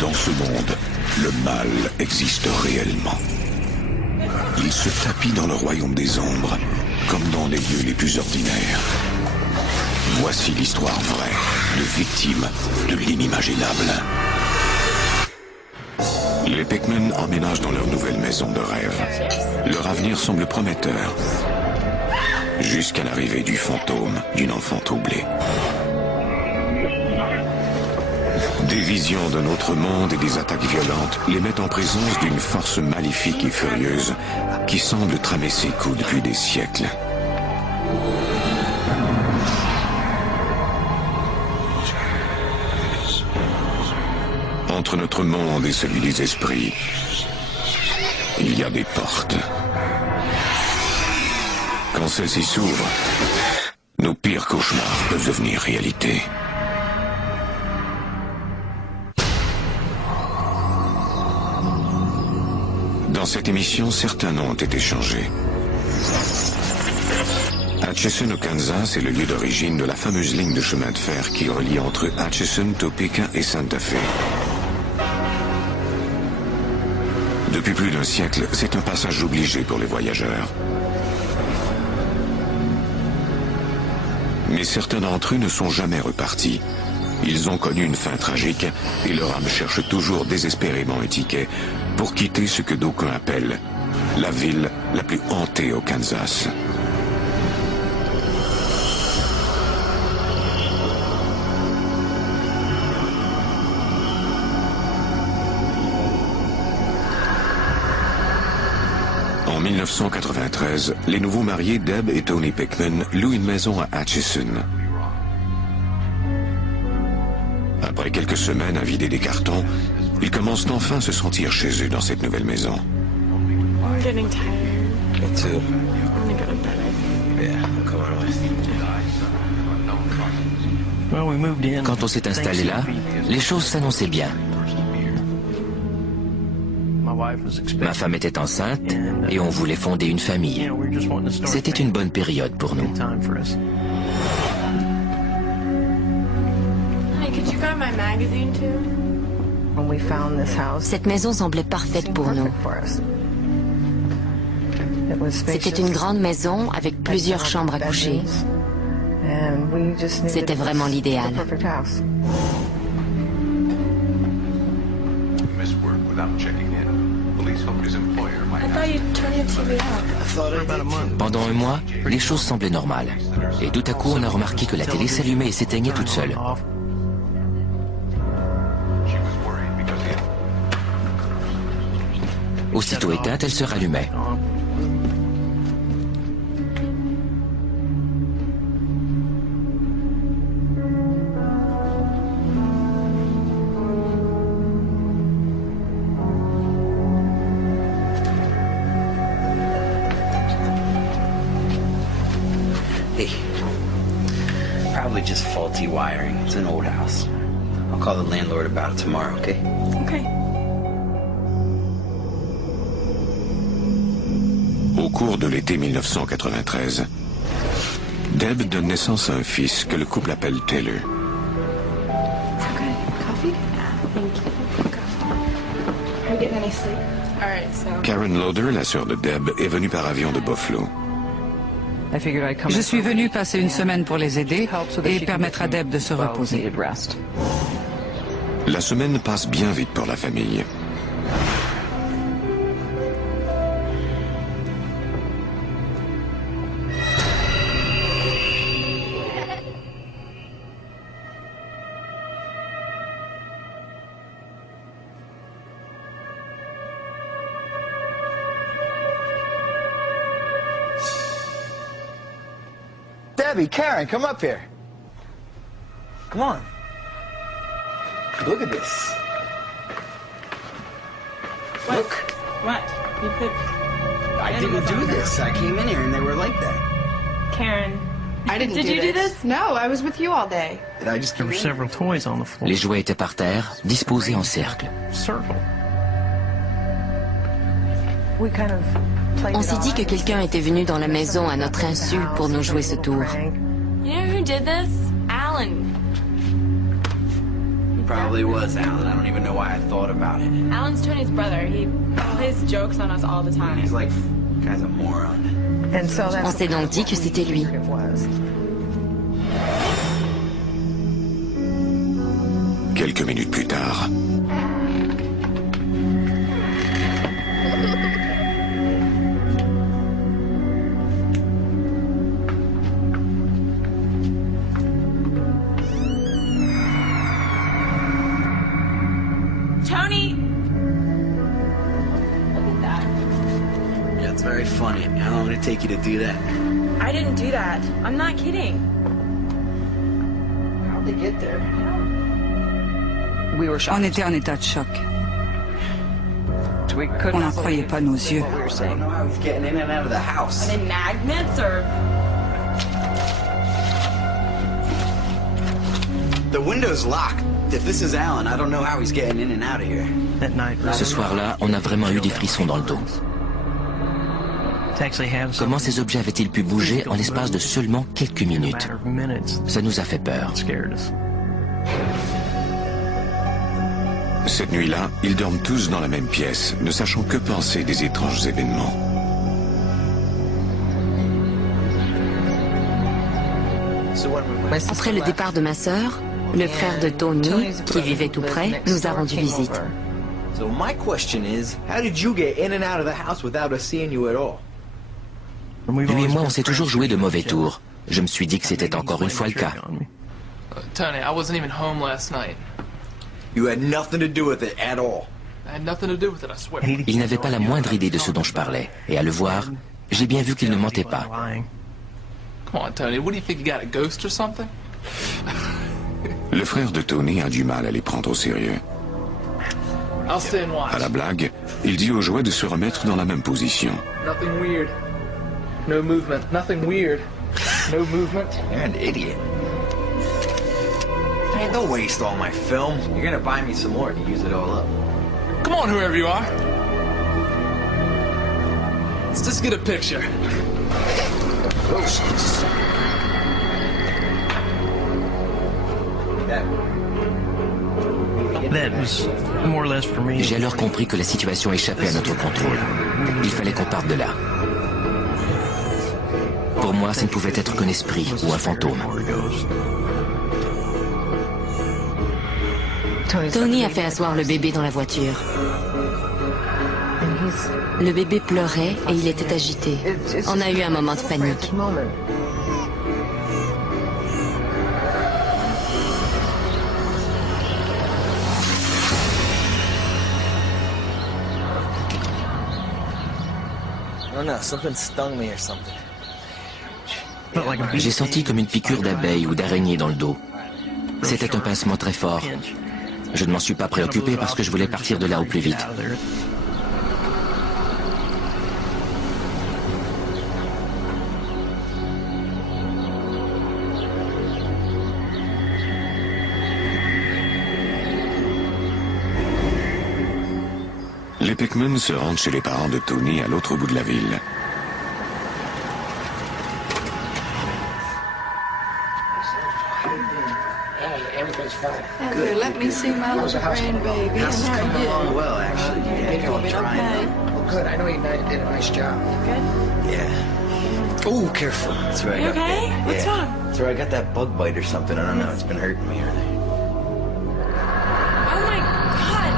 Dans ce monde, le mal existe réellement. Il se tapit dans le royaume des ombres, comme dans les lieux les plus ordinaires. Voici l'histoire vraie de victimes de l'inimaginable. Les Pickman emménagent dans leur nouvelle maison de rêve. Leur avenir semble prometteur, jusqu'à l'arrivée du fantôme d'une enfant troublée. Des visions d'un autre monde et des attaques violentes les mettent en présence d'une force maléfique et furieuse qui semble tramer ses coups depuis des siècles. Entre notre monde et celui des esprits, il y a des portes. Quand celles-ci s'ouvrent, nos pires cauchemars peuvent devenir réalité. Dans cette émission, certains noms ont été changés. Atchison au Kansas est le lieu d'origine de la fameuse ligne de chemin de fer qui relie entre Atchison, Topeka et Santa Fe. Depuis plus d'un siècle, c'est un passage obligé pour les voyageurs. Mais certains d'entre eux ne sont jamais repartis. Ils ont connu une fin tragique et leur âme cherche toujours désespérément un ticket pour quitter ce que d'aucuns appellent la ville la plus hantée au Kansas. En 1993, les nouveaux mariés Deb et Tony Pickman louent une maison à Atchison. Après quelques semaines à vider des cartons, ils commencent enfin à se sentir chez eux dans cette nouvelle maison. I'm getting tired. Me too. I'm gonna go to bed. Yeah, I'm coming with. Quand on s'est installé là, les choses s'annonçaient bien. Ma femme était enceinte et on voulait fonder une famille. C'était une bonne période pour nous. Honey, could you grab my magazine too? Cette maison semblait parfaite pour nous. C'était une grande maison avec plusieurs chambres à coucher. C'était vraiment l'idéal. I thought you'd turn your TV off. Pendant un mois, les choses semblaient normales. Et tout à coup, on a remarqué que la télé s'allumait et s'éteignait toute seule. Aussitôt éteinte, elle se rallumait. Hey, probably just faulty wiring. It's an old house. I'll call the landlord about it tomorrow, okay? Okay. Au cours de l'été 1993, Deb donne naissance à un fils que le couple appelle Taylor. Okay. Coffee? Thank you. Are you getting any sleep? All right, so. Karen Loader, la sœur de Deb, est venue par avion de Buffalo. Je suis venue passer une semaine pour les aider et permettre à Deb de se reposer. La semaine passe bien vite pour la famille. Debbie, Karen, come up here. Come on. Look at this. What? Look. What? You put. I didn't do this. I came in here and they were like that. Karen. I didn't Did you do this? No, I was with you all day. Did I just come in? Les jouets étaient par terre, disposés en cercle. On s'est dit que quelqu'un était venu dans la maison à notre insu pour nous jouer ce tour. You know who did this? Alan. He Probably was, Alan. I don't even know why I thought about it. Alan's Tony's brother. He plays jokes on us all the time. He's like, guy's a moron. On s'est donc dit que c'était lui. Quelques minutes plus tard. Tony! Look at that. Yeah, it's very funny. How long did it take you to do that? I didn't do that. I'm not kidding. How'd they get there? On était en état de choc. On n'en croyait pas nos yeux. I don't know how he's getting in and out of the house. Are they magnets or... The window's locked. If this is Alan, I don't know how he's getting in and out of here. Ce soir-là, on a vraiment eu des frissons dans le dos. Comment ces objets avaient-ils pu bouger en l'espace de seulement quelques minutes? Ça nous a fait peur. Cette nuit-là, ils dorment tous dans la même pièce, ne sachant que penser des étranges événements. Après le départ de ma sœur, le frère de Tony, qui vivait tout près, nous a rendu visite. So my question is, how did you get in and out of the house without us seeing you at all? Lui et moi, on s'est toujours joué de mauvais tours. Je me suis dit que c'était encore une fois le cas. Tony, I wasn't even home last night. You had nothing to do with it at all. I had nothing to do with it, I swear. Il n'avait pas la moindre idée de ce dont je parlais. Et à le voir, j'ai bien vu qu'il ne mentait pas. Come on, Tony, what do you think, you got a ghost or something? Le frère de Tony a du mal à les prendre au sérieux. I'll stay and watch. À la blague, il dit aux jouets de se remettre dans la même position. Nothing weird. No movement. Nothing weird. No movement. You're an idiot. Hey, don't waste all my film. You're gonna buy me some more to use it all up. Come on, whoever you are. Let's just get a picture. J'ai alors compris que la situation échappait à notre contrôle. Il fallait qu'on parte de là. Pour moi, ça ne pouvait être qu'un esprit ou un fantôme. Tony a fait asseoir le bébé dans la voiture. Le bébé pleurait et il était agité. On a eu un moment de panique. J'ai senti comme une piqûre d'abeille ou d'araignée dans le dos. C'était un pincement très fort. Je ne m'en suis pas préoccupé parce que je voulais partir de là au plus vite. Les Pickman se rendent chez les parents de Tony à l'autre bout de la ville. Andrew, let me see my little grandbaby. This is coming along well, actually. Yeah, I think I'm trying. Oh, good. I know you did a nice job. Good? Yeah. Oh, careful. That's where I You got. okay? What's Yeah. wrong? That's where I got that bug bite or something. I don't know. It's been hurting me. Oh my god!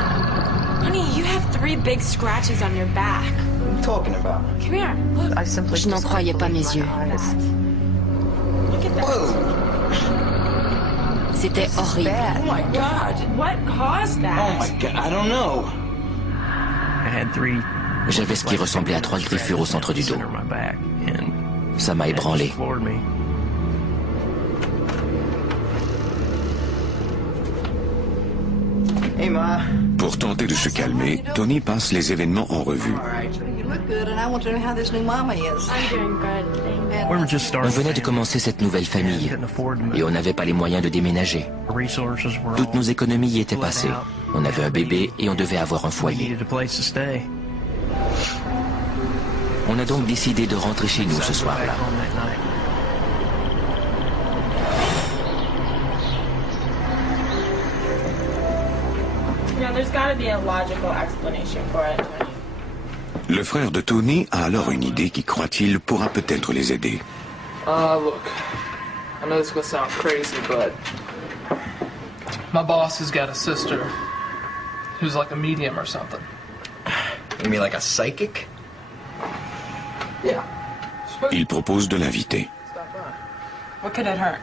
Honey, you have 3 big scratches on your back. What are you talking about? Come here, look. Je n'en croyais pas mes yeux. Look at that. Whoa! C'était horrible. Oh my god! What caused that? Oh my god! I don't know. J'avais ce qui ressemblait à 3 griffures au centre du dos. Ça m'a ébranlé. Hey, Ma. Pour tenter de se calmer, Tony passe les événements en revue. You look good, and I want to know how this new mama is. I'm doing good. On venait de commencer cette nouvelle famille et on n'avait pas les moyens de déménager. Toutes nos économies y étaient passées. On avait un bébé et on devait avoir un foyer. On a donc décidé de rentrer chez nous ce soir-là. there's got to be a logical explanation for it, Tony. Le frère de Tony a alors une idée qui, croit-il, pourra peut-être les aider. Look, I know this is gonna sound crazy, but my boss has got a sister who's like a medium or something. You mean like a psychic? Yeah. Il propose de l'inviter. Stop by. What could it hurt?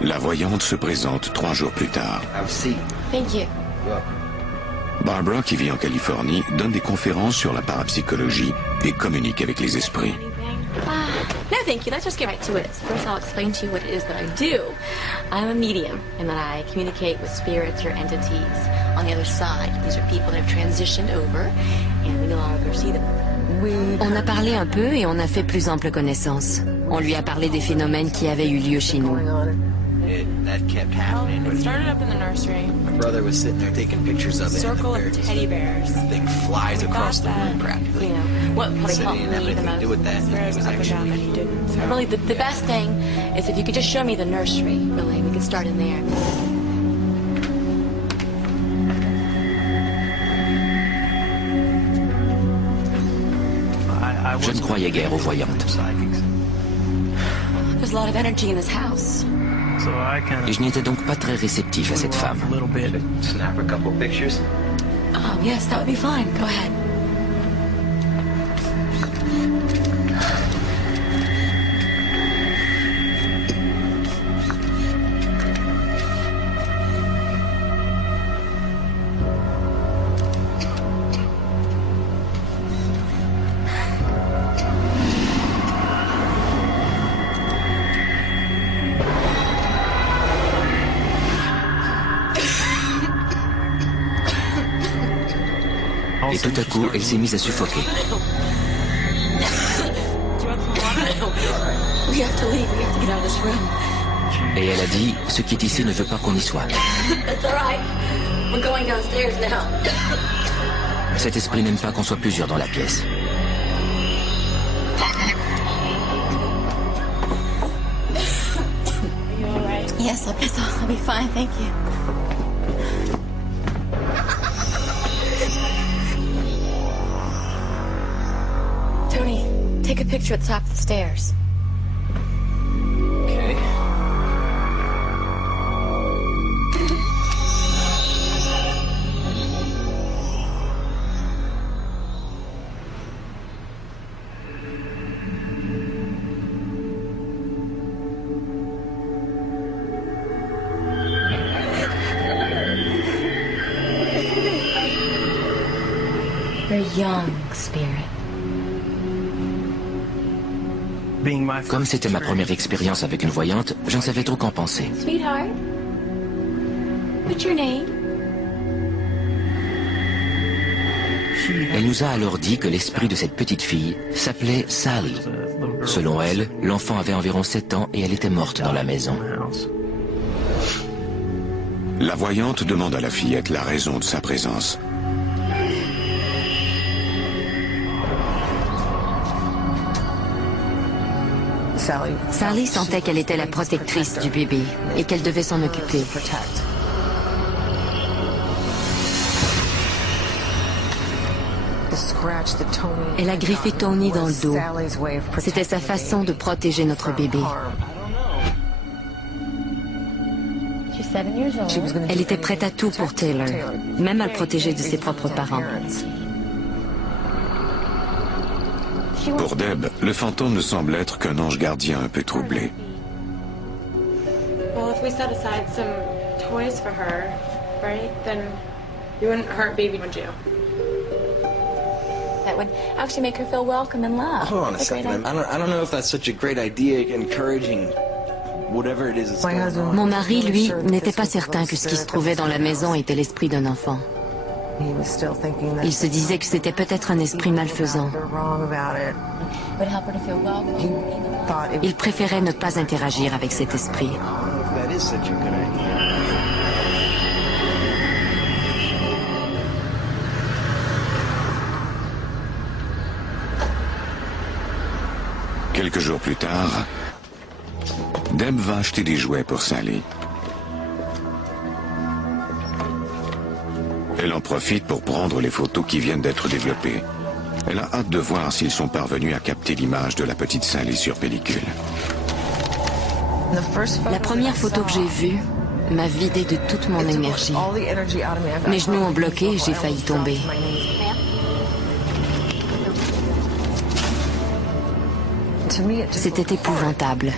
La voyante se présente 3 jours plus tard. Have a seat. Thank you. Barbara, qui vit en Californie, donne des conférences sur la parapsychologie et communique avec les esprits. No, thank you. Let's just get right to it. First, I'll explain to you what it is that I do. I'm a medium, and that I communicate with spirits or entities on the other side. These are people that have transitioned over, and we no longer see them. On a parlé un peu et on a fait plus ample connaissance. On lui a parlé des phénomènes qui avaient eu lieu chez nous. That kept happening. It started up in the nursery. My brother was sitting there taking pictures of it. Circle of teddy bears. The thing flies across the room practically. You know, what probably Said helped he didn't have me the anything to do most. with that. It was actually He didn't. So. Really, the best thing is if you could just show me the nursery. Really, we could start in there. Je ne croyais guère aux voyantes. There's a lot of energy in this house. Et je n'étais donc pas très réceptif à cette femme. Snap a couple pictures. Oh, yes, that would be fine. Go ahead. Et tout à coup, elle s'est mise à suffoquer. We have to leave. We have to get out of this room. Et elle a dit, ce qui est ici ne veut pas qu'on y soit. That's all right. We're going downstairs now. Cet esprit n'aime pas qu'on soit plusieurs dans la pièce. Yes, I'll be fine. Thank you. Tony, take a picture at the top of the stairs. Okay. Very young spirit. Comme c'était ma première expérience avec une voyante, je ne savais trop qu'en penser. Sweetheart, what's your name? Elle nous a alors dit que l'esprit de cette petite fille s'appelait Sally. Selon elle, l'enfant avait environ 7 ans et elle était morte dans la maison. La voyante demande à la fillette la raison de sa présence. Sally sentait qu'elle était la protectrice du bébé et qu'elle devait s'en occuper. Elle a griffé Tony dans le dos. C'était sa façon de protéger notre bébé. Elle était prête à tout pour Taylor, même à le protéger de ses propres parents. Pour Deb, le fantôme ne semble être qu'un ange gardien un peu troublé. Well, if we set aside some toys for her, right, then you wouldn't hurt baby, would you? That would actually make her feel welcome and loved. Hold on a That's great second. idea. I don't know if that's such a great idea, encouraging whatever it is that's going on. Mon mari, lui, n'était pas certain que ce qui se trouvait dans la maison était l'esprit d'un enfant. Il se disait que c'était peut-être un esprit malfaisant. It would help her to feel welcome. Il préférait ne pas interagir avec cet esprit. I don't know if that is such a good idea. Quelques jours plus tard, Deb va acheter des jouets pour Sally. Elle en profite pour prendre les photos qui viennent d'être développées. Elle a hâte de voir s'ils sont parvenus à capter l'image de la petite Sally sur pellicule. La première photo que j'ai vue m'a vidé de toute mon énergie. Mes genoux ont bloqué et j'ai failli tomber. C'était épouvantable.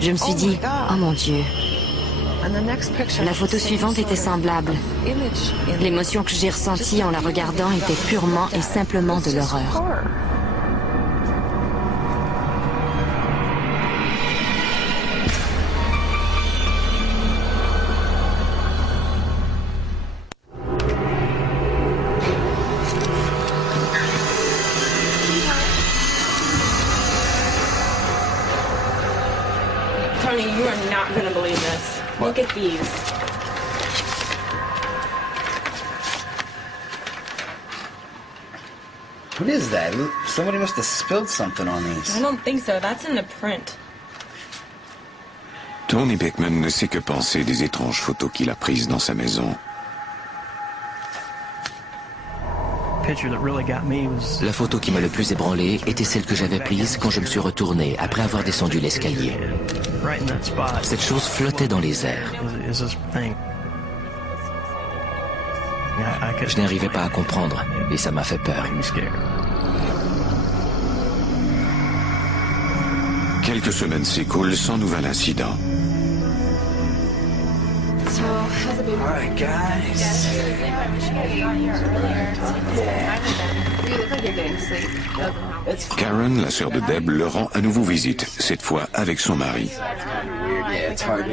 Je me suis dit, oh mon Dieu. La photo suivante était semblable. L'émotion que j'ai ressentie en la regardant était purement et simplement de l'horreur. Tony, you are not going to believe this. Look at these. What is that? Somebody must have spilled something on these. I don't think so. That's in the print. Tony Beckman ne sait que penser des étranges photos qu'il a prises dans sa maison. La photo qui m'a le plus ébranlé était celle que j'avais prise quand je me suis retourné après avoir descendu l'escalier. Cette chose flottait dans les airs. Je n'arrivais pas à comprendre et ça m'a fait peur. Quelques semaines s'écoulent sans nouvel incident. All right, guys. Karen, la sœur de Deb, leur rend à nouveau visite, cette fois avec son mari. Yeah, it's hard.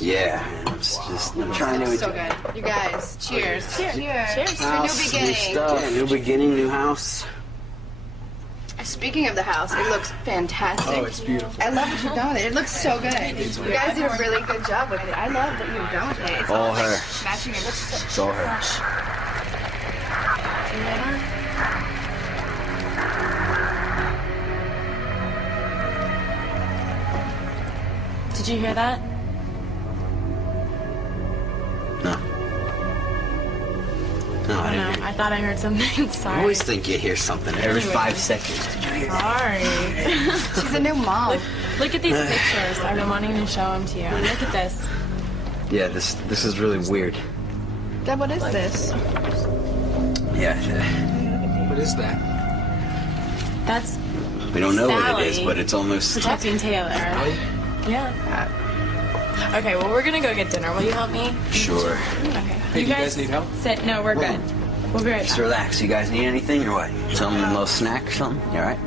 Yeah, it's just trying to. So good. You guys, cheers. Cheers. Cheers. To new beginning. Yeah, new beginning, new house. Speaking of the house, it looks fantastic. Oh, it's beautiful. I love what you've done with it. It looks so good. You guys did a really good job with it. I love what you've done with it. It's All her. Like matching. It looks so It's all her. fresh. Did you hear that? No. No, I didn't. I thought I heard something. I Sorry. always think you hear something every 5 seconds. Sorry. She's a new mom. Look at these pictures. I've been wanting to show them to you. Look at this. Yeah, this is really weird. Deb, what is this? Yeah. What is that? That's We don't know what Sally it is, but it's almost. protecting Taylor. Yeah. Okay, well, we're gonna go get dinner. Will you help me? Sure. Okay. Hey, do you guys need help? Sit. No, we're good. We'll be right Just back. relax. You guys need anything or what? Something, a little snack or something? You all right?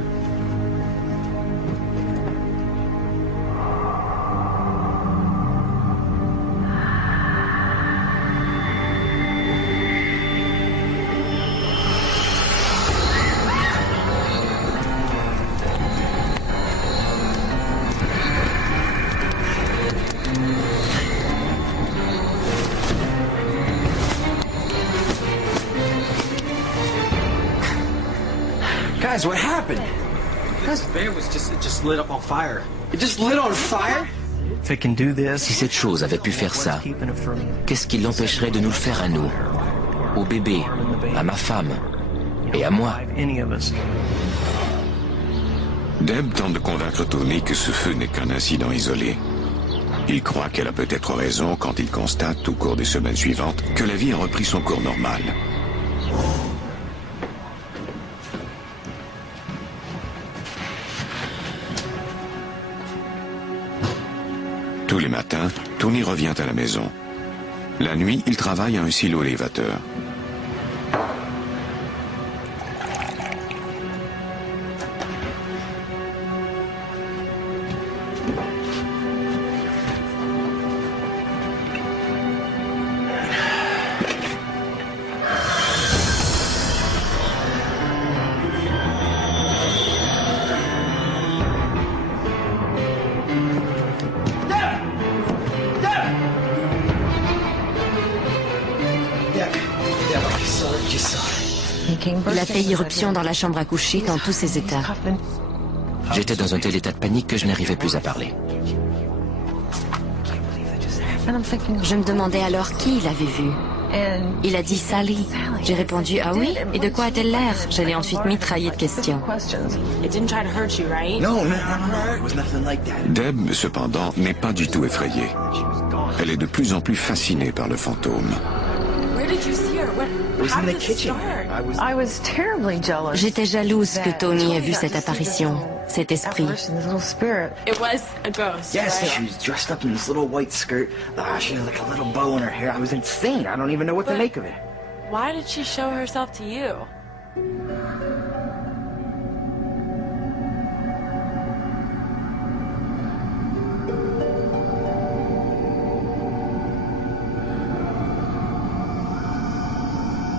Guys, what happened? This van was just lit up on fire. It just lit on fire? Si cette chose avait pu faire ça, qu'est-ce qui l'empêcherait de nous le faire à nous, au bébé, à ma femme et à moi? Deb tente de convaincre Tony que ce feu n'est qu'un incident isolé. Il croit qu'elle a peut-être raison quand il constate, au cours des semaines suivantes, que la vie a repris son cours normal. Tous les matins, Tony revient à la maison. La nuit, il travaille à un silo élévateur. Il a fait irruption dans la chambre à coucher dans tous ses états. J'étais dans un tel état de panique que je n'arrivais plus à parler. Je me demandais alors qui l'avait vu. Il a dit Sally. J'ai répondu ah oui, et de quoi a-t-elle l'air? Je l'ai ensuite mitraillé de questions. Deb, cependant, n'est pas du tout effrayée. Elle est de plus en plus fascinée par le fantôme. J'étais jalouse que Tony ait vu cette apparition, cet esprit. It was a ghost. Yes, right? she was dressed up in this little white skirt. She had like a little bow in her hair. I was insane. I don't even know what to make of it. Why did she show herself to you?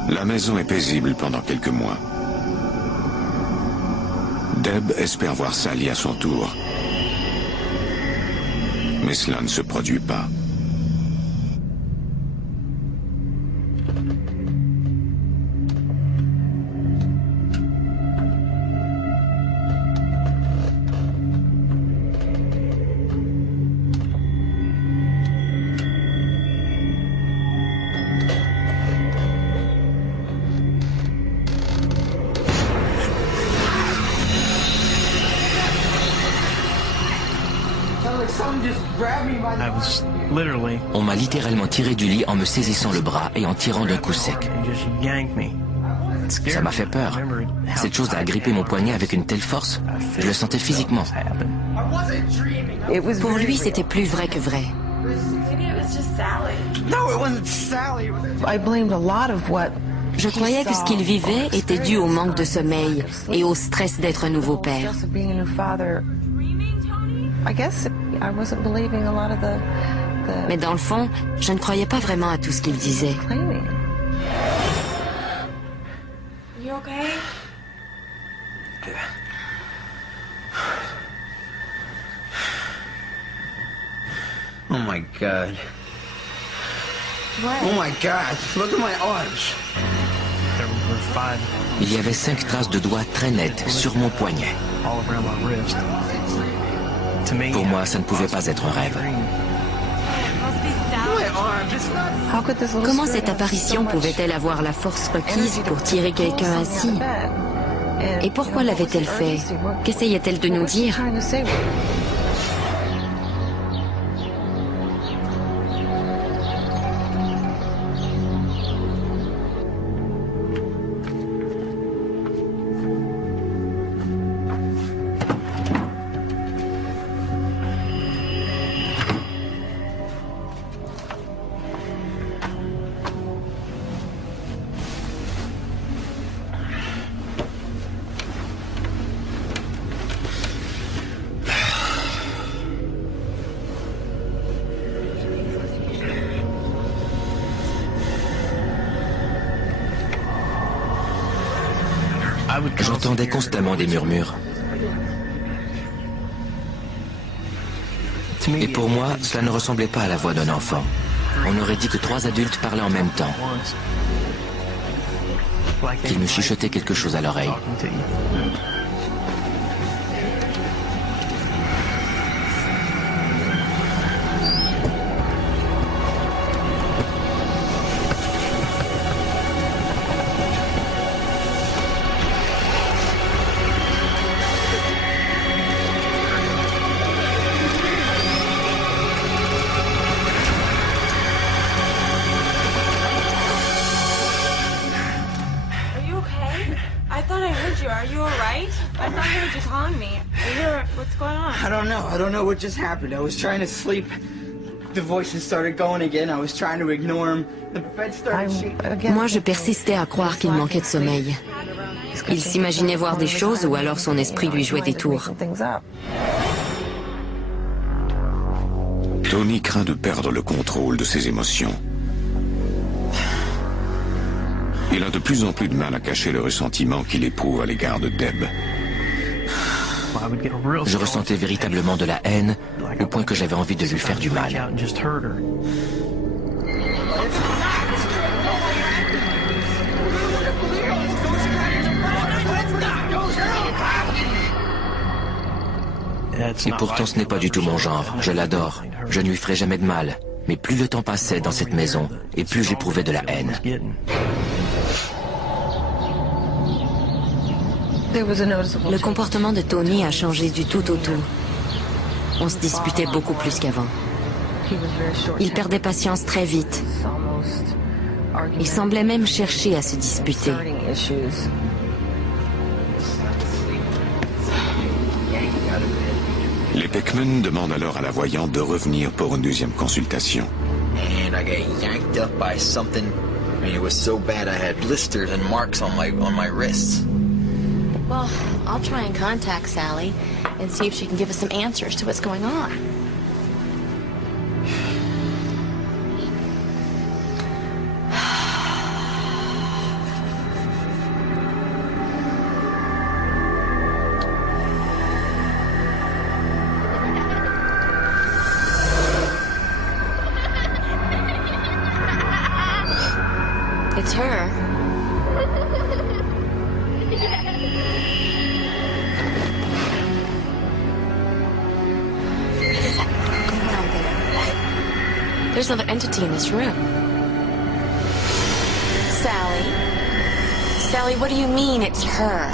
La maison est paisible pendant quelques mois. Deb espère voir Sally à son tour. Mais cela ne se produit pas. On m'a littéralement tiré du lit en me saisissant le bras et en tirant d'un coup sec. Ça m'a fait peur. Cette chose a agrippé mon poignet avec une telle force, je le sentais physiquement. Pour lui, c'était plus vrai que vrai. Je croyais que ce qu'il vivait était dû au manque de sommeil et au stress d'être un nouveau père. Mais dans le fond, je ne croyais pas vraiment à tout ce qu'il disait. You okay? Oh my God. What? Oh my God. Look at my arms. Il y avait 5 traces de doigts très nettes sur mon poignet. Pour moi, ça ne pouvait pas être un rêve. Comment cette apparition pouvait-elle avoir la force requise pour tirer quelqu'un ainsi? Et pourquoi l'avait-elle fait? Qu'essayait-elle de nous dire? J'entendais constamment des murmures. Et pour moi, cela ne ressemblait pas à la voix d'un enfant. On aurait dit que 3 adultes parlaient en même temps. Qu'ils me chuchotaient quelque chose à l'oreille. I don't know what just happened. I was trying to sleep. The voices started going again. I was trying to ignore them. The bed started shaking. Moi, je persistais à croire qu'il manquait de sommeil. Il s'imaginait voir des choses ou alors son esprit lui jouait des tours. Tony craint de perdre le contrôle de ses émotions. Il a de plus en plus de mal à cacher le ressentiment qu'il éprouve à l'égard de Deb. Je ressentais véritablement de la haine, au point que j'avais envie de lui faire du mal. Et pourtant ce n'est pas du tout mon genre. Je l'adore. Je ne lui ferai jamais de mal. Mais plus le temps passait dans cette maison, et plus j'éprouvais de la haine. Le comportement de Tony a changé du tout au tout. On se disputait beaucoup plus qu'avant. Il perdait patience très vite. Il semblait même chercher à se disputer. Les Peckman demandent alors à la voyante de revenir pour une deuxième consultation. And I got yanked up by something. I mean, it was so bad I had blisters and marks on my wrists. Well, I'll try and contact Sally and see if she can give us some answers to what's going on. It's her. There's another entity in this room. Sally? Sally, what do you mean it's her?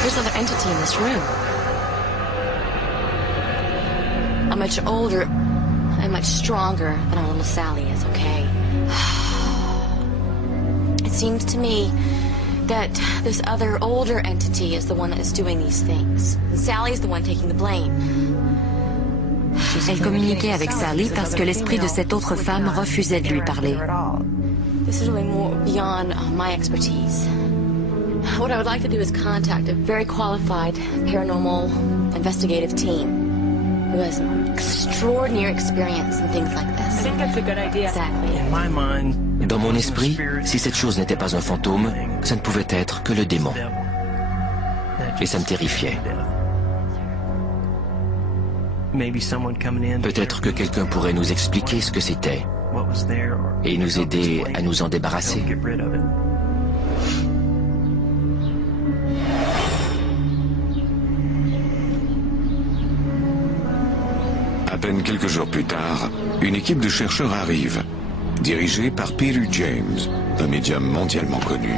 There's another entity in this room. I'm much older and much stronger than our little Sally is, okay? It seems to me that this other older entity is the one that is doing these things. And Sally's the one taking the blame. Elle communiquait avec Sally parce que l'esprit de cette autre femme refusait de lui parler. This is really more beyond my expertise. What I would like to do is contact a very qualified paranormal investigative team who has extraordinary experience in things like this. I think that's a good idea. Exactly. Dans mon esprit, si cette chose n'était pas un fantôme, ça ne pouvait être que le démon. Et ça me terrifiait. Peut-être que quelqu'un pourrait nous expliquer ce que c'était et nous aider à nous en débarrasser. À peine quelques jours plus tard, une équipe de chercheurs arrive, dirigée par Peter James, un médium mondialement connu.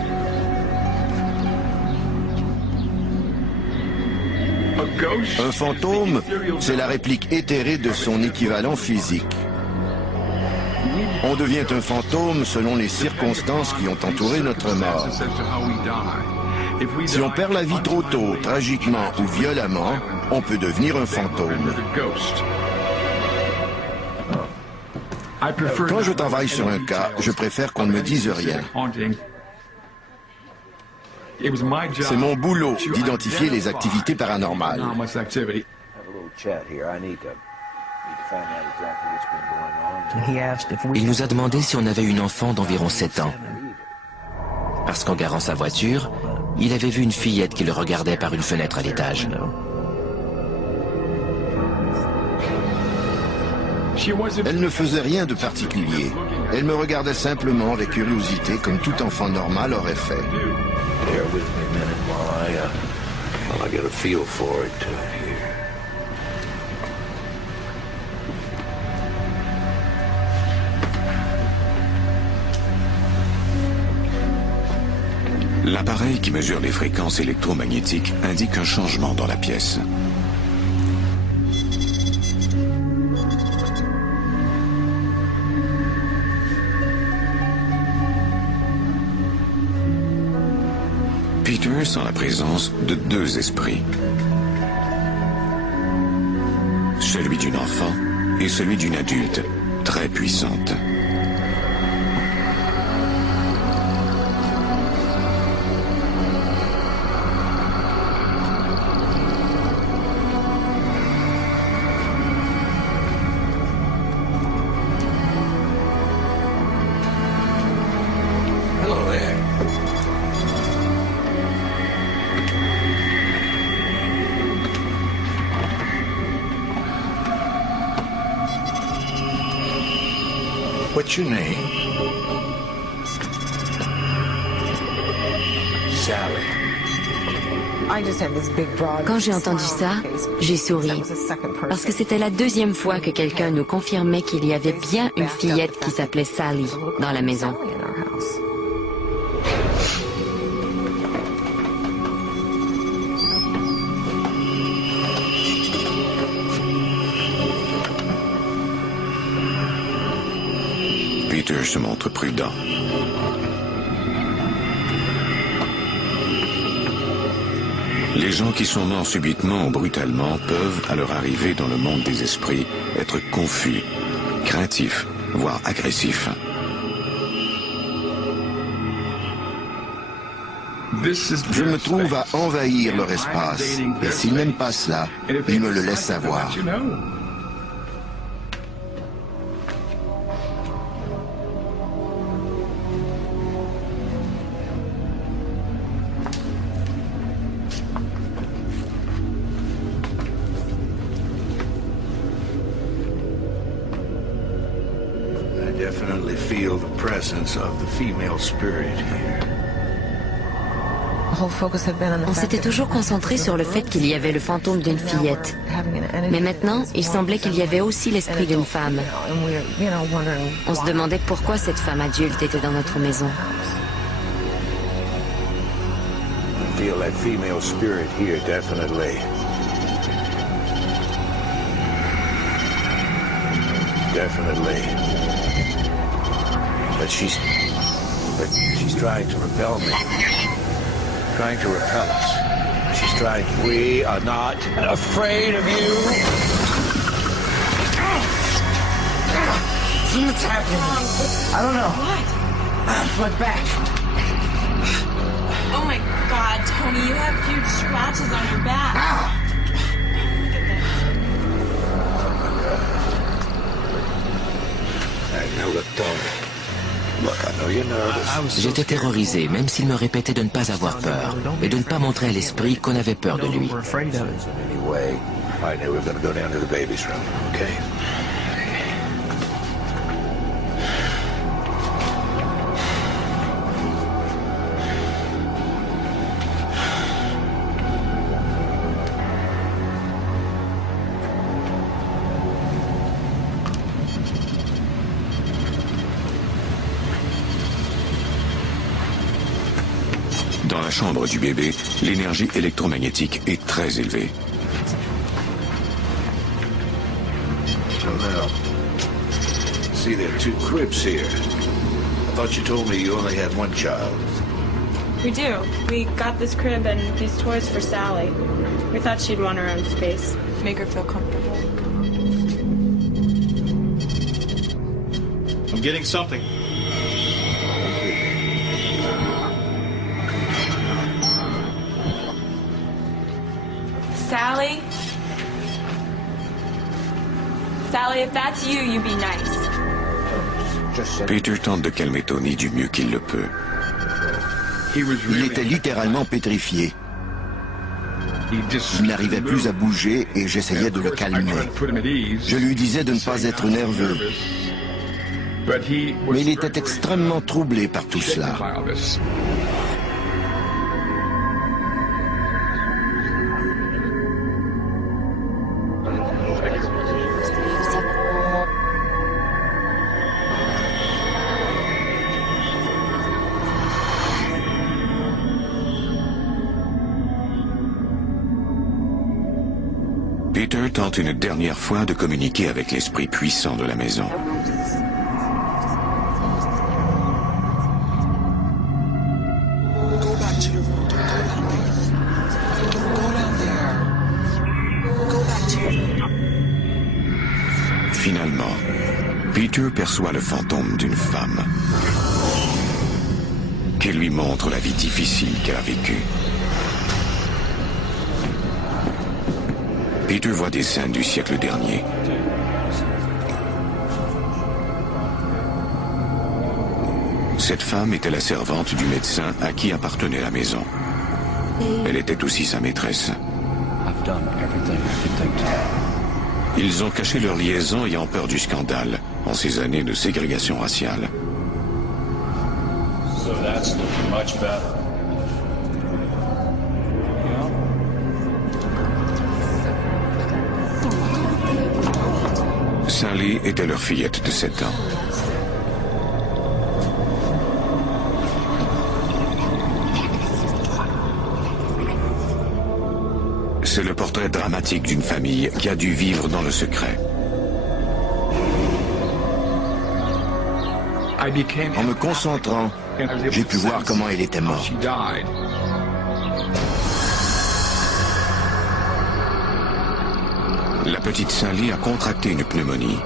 Un fantôme, c'est la réplique éthérée de son équivalent physique. On devient un fantôme selon les circonstances qui ont entouré notre mort. Si on perd la vie trop tôt, tragiquement ou violemment, on peut devenir un fantôme. Quand je travaille sur un cas, je préfère qu'on ne me dise rien. C'est mon boulot d'identifier les activités paranormales. Il nous a demandé si on avait une enfant d'environ 7 ans. Parce qu'en garant sa voiture, il avait vu une fillette qui le regardait par une fenêtre à l'étage. Elle ne faisait rien de particulier. Elle me regardait simplement avec curiosité, comme tout enfant normal aurait fait. L'appareil qui mesure les fréquences électromagnétiques indique un changement dans la pièce. Peter sent la présence de 2 esprits. Celui d'une enfant et celui d'une adulte, très puissante. What's your name? Sally. Quand j'ai entendu ça, j'ai souri, parce que c'était la deuxième fois que quelqu'un nous confirmait qu'il y avait bien une fillette qui s'appelait Sally dans la maison. Peter se montre prudent. Les gens qui sont morts subitement ou brutalement peuvent, à leur arrivée dans le monde des esprits, être confus, craintifs, voire agressifs. Je me trouve à envahir leur espace, et s'ils n'aiment pas cela, ils me le laissent savoir. Definitely feel the presence of the female spirit here. On s'était toujours concentré sur le fait qu'il y avait le fantôme d'une fillette. Mais maintenant, il semblait qu'il y avait aussi l'esprit d'une femme. On se demandait pourquoi cette femme adulte était dans notre maison. Feel that female spirit here, definitely. Definitely. But she's trying to repel me. Trying to repel us. She's trying. We are not afraid of you. What's happening? I don't know. What? My back. Oh my God, Tony, you have huge scratches on your back. Ow! J'étais terrorisé, même s'il me répétait de ne pas avoir peur et de ne pas montrer à l'esprit qu'on avait peur de lui. Dans la chambre du bébé, l'énergie électromagnétique est très élevée. So now, see, there are two cribs here. I thought you told me you only had one child. We do. We got this crib and these toys for Sally. We thought she'd want her own space. Make her feel comfortable. I'm getting something. Sally? Sally, if that's you, you be nice. Peter tente de calmer Tony du mieux qu'il le peut. Il était littéralement pétrifié. Il n'arrivait plus à bouger et j'essayais de le calmer. Je lui disais de ne pas être nerveux. Mais il était extrêmement troublé par tout cela. Peter tente une dernière fois de communiquer avec l'esprit puissant de la maison. Finalement, Peter perçoit le fantôme d'une femme qui lui montre la vie difficile qu'elle a vécue. Peter voit des scènes du siècle dernier. Cette femme était la servante du médecin à qui appartenait la maison. Elle était aussi sa maîtresse. Ils ont caché leur liaison ayant peur du scandale. en ces années de ségrégation raciale. So that's much better. Sally était leur fillette de 7 ans. C'est le portrait dramatique d'une famille qui a dû vivre dans le secret. En me concentrant, j'ai pu voir comment elle était morte. La petite Sally a contracté une pneumonie.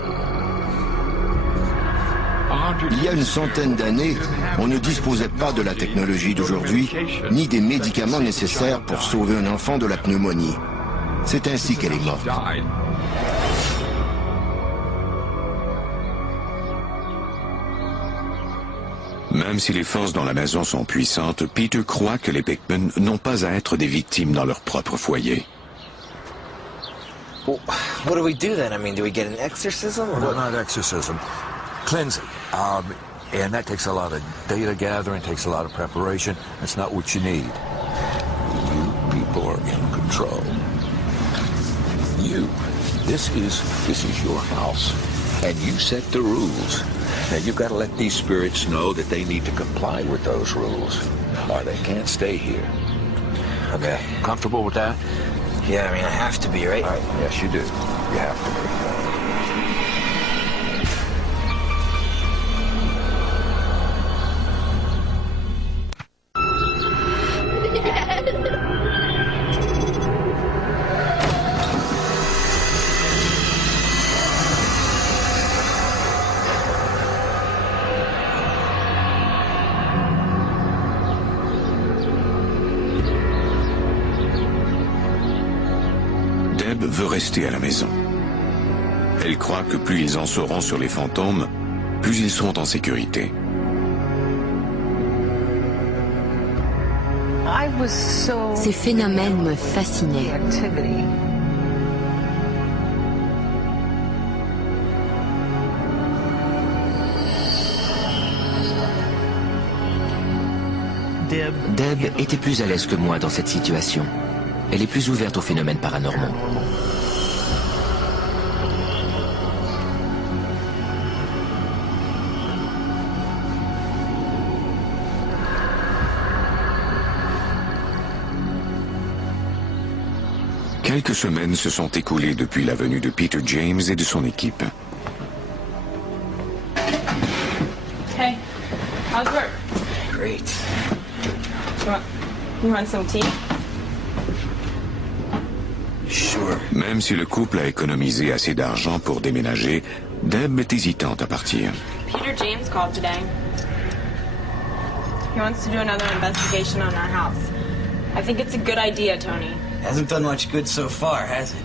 Il y a une centaine d'années, on ne disposait pas de la technologie d'aujourd'hui, ni des médicaments nécessaires pour sauver un enfant de la pneumonie. C'est ainsi qu'elle est morte. Même si les forces dans la maison sont puissantes, Peter croit que les Pickman n'ont pas à être des victimes dans leur propre foyer. Well, what do we do then? I mean, do we get an exorcism? Or no, not exorcism. Cleansing. And that takes a lot of data gathering, takes a lot of preparation. That's not what you need. You people are in control. You. This is your house. And you set the rules. Now you've got to let these spirits know that they need to comply with those rules, or they can't stay here. Okay. Comfortable with that? Yeah, I mean, I have to be, right? All right. Yes, you do. You have to be. Deb veut rester à la maison. Elle croit que plus ils en sauront sur les fantômes, plus ils seront en sécurité. Ces phénomènes me fascinaient. Deb était plus à l'aise que moi dans cette situation. Elle est plus ouverte aux phénomènes paranormaux. Quelques semaines se sont écoulées depuis la venue de Peter James et de son équipe. Hey, how's work? Great. You want some tea? Sure. Même si le couple a économisé assez d'argent pour déménager, Deb est hésitante à partir. Peter James called today. He wants to do another investigation on our house. I think it's a good idea, Tony. Hasn't done much good so far, has it?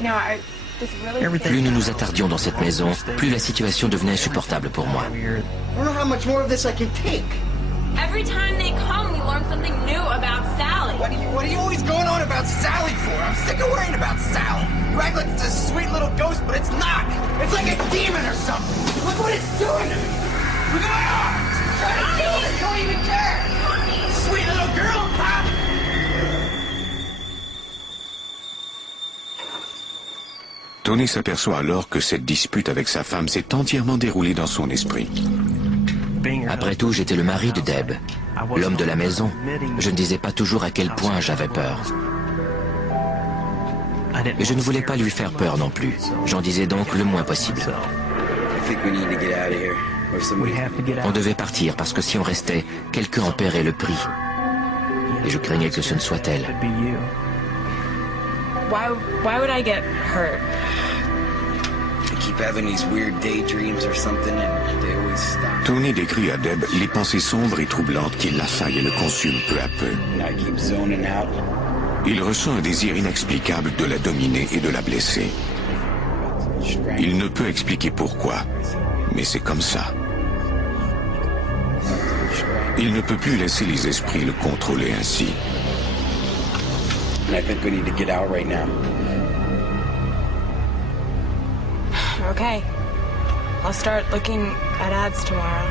No, I just really Plus nous nous attardions dans cette maison, plus la situation devenait insupportable pour moi. I don't know how much more of this I can take. Every time they come, we learn something new about Sally. What are you always going on about Sally for? I'm sick of worrying about Sally. You act like it's a sweet little ghost, but it's not. It's like a demon or something. Look what it's doing to me. Look at my arms. I'm trying to kill it. You don't even care. Sweet little girl, huh? Tony s'aperçoit alors que cette dispute avec sa femme s'est entièrement déroulée dans son esprit. Après tout, j'étais le mari de Deb, l'homme de la maison. Je ne disais pas toujours à quel point j'avais peur. Et je ne voulais pas lui faire peur non plus. J'en disais donc le moins possible. On devait partir parce que si on restait, quelqu'un en paierait le prix. Et je craignais que ce ne soit elle. Why would I get hurt? Tony décrit à Deb les pensées sombres et troublantes qui l'assaillent et le consument peu à peu. Il ressent un désir inexplicable de la dominer et de la blesser. Il ne peut expliquer pourquoi, mais c'est comme ça. Il ne peut plus laisser les esprits le contrôler ainsi. Okay. I'll start looking at ads tomorrow.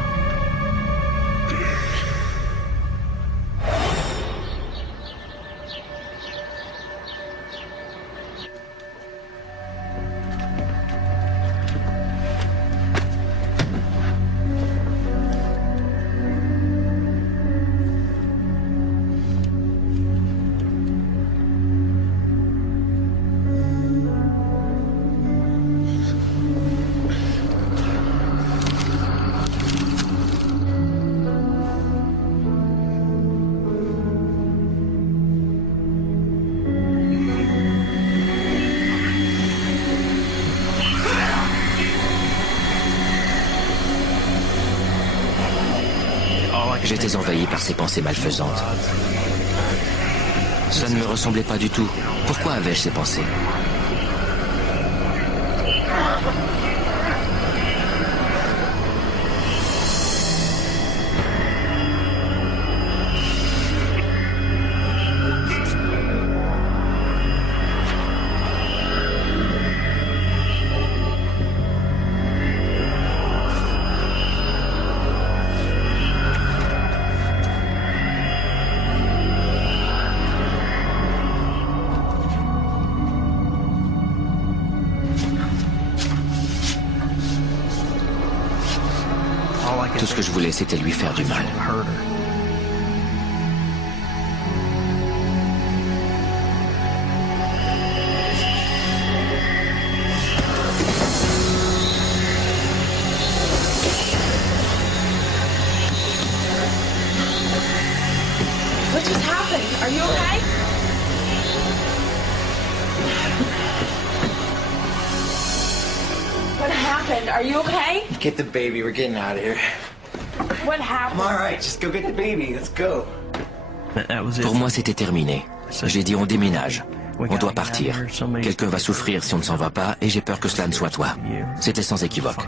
J'étais envahi par ces pensées malfaisantes. Ça ne me ressemblait pas du tout. Pourquoi avais-je ces pensées? Tout ce que je voulais, c'était lui faire du mal. What just happened? Are you okay? What happened? Are you okay? Get the baby, we're getting out of here. What happened? I'm alright, just go get the baby, let's go. Pour moi, c'était terminé. J'ai dit, on déménage. On doit partir. Quelqu'un va souffrir si on ne s'en va pas, et j'ai peur que cela ne soit toi. C'était sans équivoque.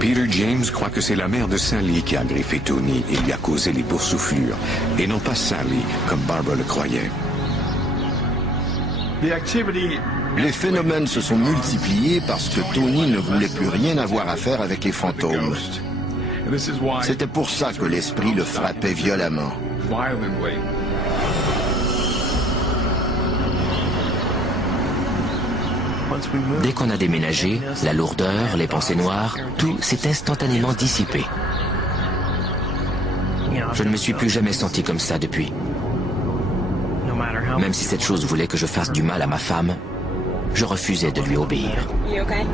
Peter James croit que c'est la mère de Sally qui a griffé Tony et lui a causé les boursouflures, et non pas Sally, comme Barbara le croyait. Les phénomènes se sont multipliés parce que Tony ne voulait plus rien avoir à faire avec les fantômes. C'était pour ça que l'esprit le frappait violemment. Dès qu'on a déménagé, la lourdeur, les pensées noires, tout s'est instantanément dissipé. Je ne me suis plus jamais senti comme ça depuis. Même si cette chose voulait que je fasse du mal à ma femme, je refusais de lui obéir. You okay?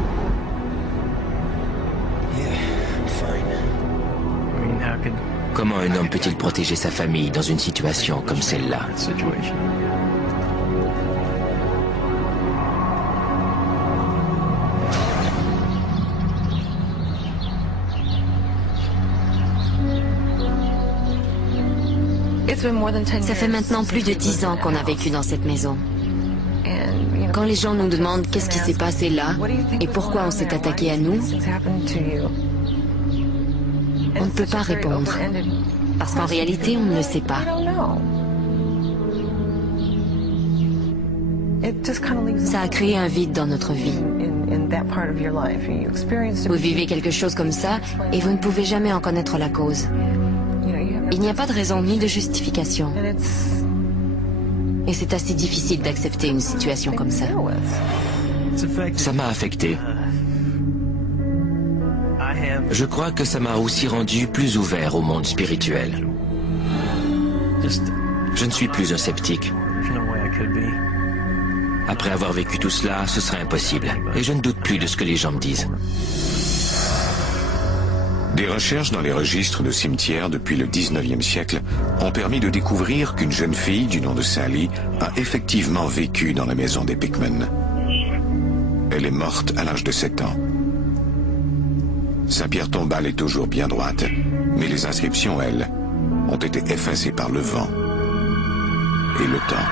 Comment un homme peut-il protéger sa famille dans une situation comme celle-là? Ça fait maintenant plus de 10 ans qu'on a vécu dans cette maison. Quand les gens nous demandent qu'est-ce qui s'est passé là et pourquoi on s'est attaqué à nous, on ne peut pas répondre. Parce qu'en réalité, on ne le sait pas. Ça a créé un vide dans notre vie. Vous vivez quelque chose comme ça et vous ne pouvez jamais en connaître la cause. Il n'y a pas de raison ni de justification. Et c'est assez difficile d'accepter une situation comme ça. Ça m'a affecté. Je crois que ça m'a aussi rendu plus ouvert au monde spirituel. Je ne suis plus un sceptique. Après avoir vécu tout cela, ce serait impossible. Et je ne doute plus de ce que les gens me disent. Des recherches dans les registres de cimetières depuis le 19e siècle ont permis de découvrir qu'une jeune fille du nom de Sally a effectivement vécu dans la maison des Pickman. Elle est morte à l'âge de 7 ans. Sa pierre tombale est toujours bien droite, mais les inscriptions, elles, ont été effacées par le vent et le temps.